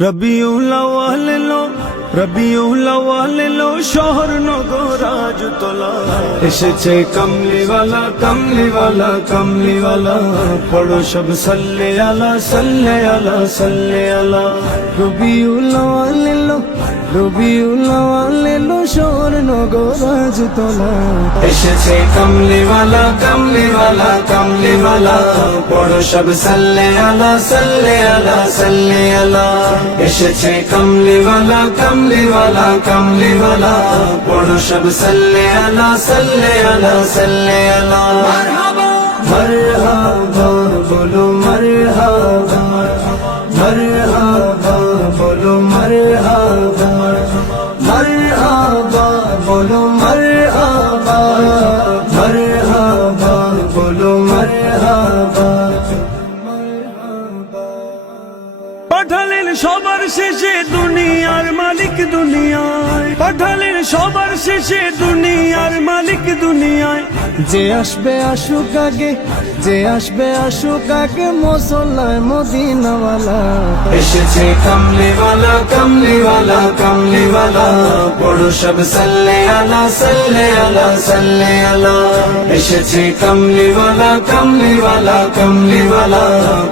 রবিউল আউয়াল লো, রবিউল আউয়াল লো, শহর নগর আজ তোলা এসেছে কমলিওয়ালা, কমলিওয়ালা, কমলিওয়ালা। পড়ো সব সাল্লে আলা, সাল্লে আলা, সাল্লে আলা। রবিউল আউয়াল লো, রবিউল আউয়াল লো, শহর নগর আজ তোলা এসেছে কমলিওয়ালা, কমলিওয়ালা, কমলিওয়ালা। পড়ো সব সাল্লে আলা, সাল্লে আলা, সাল্লে আলা। এসেছে কমলিওয়ালা, কমলিওয়ালা, কমলিওয়ালা। পড়ো সব সাল্লে আলা, সাল্লে আলা, সাল্লে আলা। মারহাবা, মারহাবা, বলো মারহাবা, মারহাবা, বলো মারহাবা, মারহাবা, বলো মারহাবা, মারহাবা, বলো মারহাবা। পাঠালেন সবার শেষে দুনিয়ার মালিক দুনিয়ায়, পাঠালেন সবার শেষে দুনিয়ার মালিক দুনিয়ায়। যে আসবে আসুক আগে, যে আসবে আসুক আগে, মুসল্লায় মদিনাওয়ালা এসেছে কমলিওয়ালা, কমলিওয়ালা, কমলিওয়ালা। পড়ো সব সাল্লে আলা, সাল্লে আলা, সাল্লে আলা। এসেছে কমলিওয়ালা, কমলিওয়ালা, কমলিওয়ালা।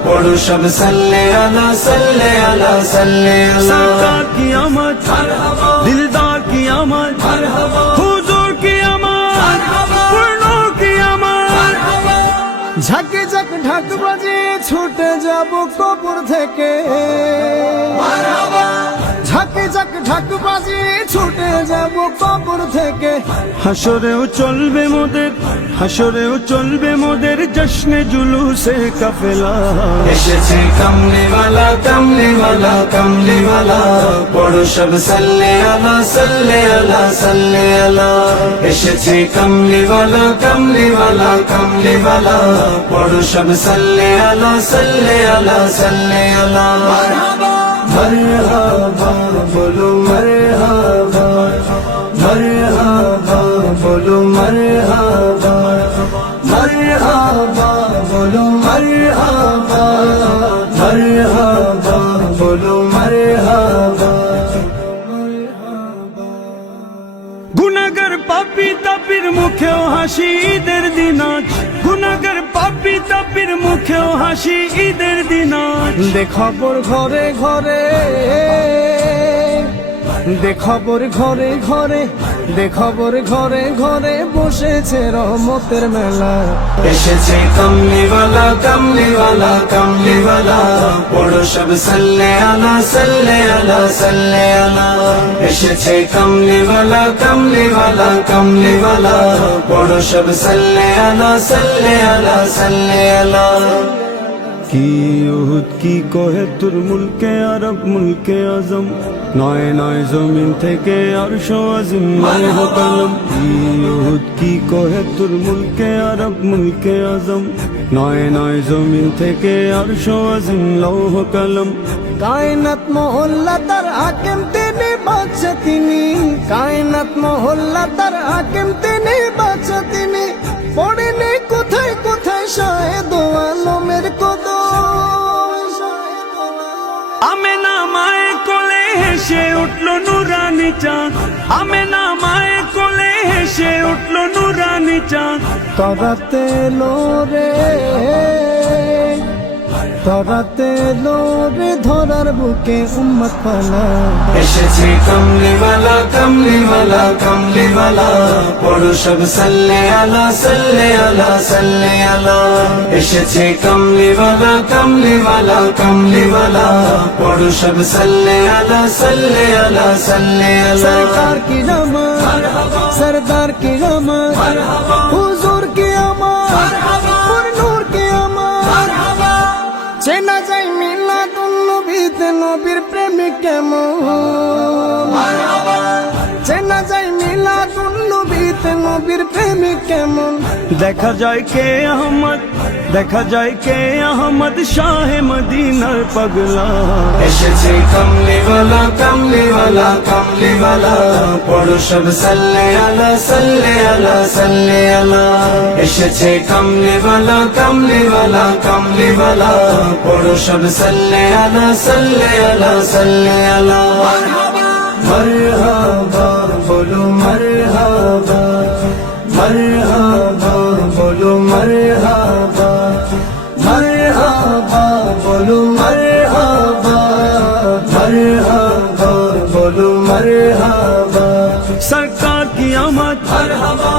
পড়ো সব সাল্লে আলা, সাল্লে আলা, সাল্লে আলা। সরকার কি আমার মারহাবা, দিলদার কি আমার মারহাবা, হুজুর কি আমার পূর্ণ কি আমার মারহাবা। ঝাঁকে ঝাঁক ঢাক বাজে ছুটে যাব কবর থেকে মারহাবা, ঝাঁকে ঝাঁক ঢাক বাজে ছুটে যাব কবর থেকে। হাসরেও চলবে মোদের, হাসরেও চলবে মোদের জশ্নে জুলুসে কাফেলা এসেছে কমলিওয়ালা, কমলিওয়ালা, কমলিওয়ালা। পড়ো সব সাল্লে আলা, সাল্লে আলা, সাল্লে আলা। এসেছে কমলিওয়ালা, কমলিওয়ালা, কমলিওয়ালা। পড়ো সব সাল্লে আলা, সাল্লে আলা, সাল্লে আলা। মারহাবা, মারহাবা, বলো মারহাবা, মারহাবা, বলো মারহাবা, মারহাবা, বলো মারহাবা, মারহাবা, বলো মারহাবা। গুনাহগার পাপী তাপির মুখেও হাসি ঈদের দিন আজ, গুনাহগার পাপী তাপির মুখেও হাসি ঈদের দিন আজ। দেখাবর ঘরে ঘরে, দেখাবর ঘরে ঘরে, দেখাবর ঘরে ঘরে, বসেছে রহমতের মেলা এসেছে কমলিওয়ালা, কমলিওয়ালা, কমলিওয়ালা। পড়ো সব সাল্লে আলা, সাল্লে আলা, সাল্লে আলা। এসেছে কমলিওয়ালা, কমলিওয়ালা, কমলিওয়ালা। পড়ো সব সাল্লে আলা, সাল্লে আলা, সাল্লে আলা। কি উহুদ কি কহে তোর মুলকে আরব, মুলকে আজম, নয় নয় জমিন থেকে আরশ আজিম লৌহ কলম। কি উহুদ কি কহে তোর মুলকে আরব, মুলকে আজম, নয় নয় জমিন থেকে আরশ আজিম লৌহ কলম। কায়নাত মহল্লা তার হাকিম তিনি, বাদশা তিনি। কায়নাত মহল্লা তার হাকিম তিনি, বাদশা তিনি। পড়েনি কোথায় কোথায় শাহেদ আলমের কদম। আমেনা মায়ের কোলে হেসে উঠলো নুরানি চাঁদ, আমেনা মায়ের কোলে হেসে উঠলো নুরানি চাঁদ। তরাতে লোরে, তরাতে লোরে, ধরার বুকে উম্মত পালা এসেছে কমলিওয়ালা, কমলিওয়ালা, কমলিওয়ালা। পড়ো সব সাল্লে আলা, সাল্লে আলা, সাল্লে আলা। এসেছে কমলিওয়ালা, কমলিওয়ালা, কমলিওয়ালা। পড়ো সব সাল্লে আলা, সাল্লে আলা, সাল্লে আলা। সরকার কি আমার মারহাবা, সরদার কি আমার মারহাবা, হুজুর কি আমার নূর কি আমার মারহাবা। চেনা যায় মিলাদুন নবীতে, নবীর প্রেমিক কেমন মারহাবা। চেনা যায় মিলাদুন নবীতে, নবীর প্রেমিক কেমন, দেখা যায় কে আহমদ, দেখা যায় কে আহমদ শাহে মদিনার পাগলা। এসেছে কামলিওয়ালা কামলিওয়ালা কামলিওয়ালা, পড়ো সব সাল্লে আলা সাল্লে আলা সাল্লে আলা। এসেছে কামলিওয়ালা কামলিওয়ালা কামলিওয়ালা, পড়ো সব সাল্লে আলা সাল্লে আলা সাল্লে আলা। মারহাবা বলো মারহাবা, মারহাবা বলো মারহাবা, মারহাবা বলো মারহাবা, মারহাবা বলো মারহাবা। सरकार की आमद, मरहबा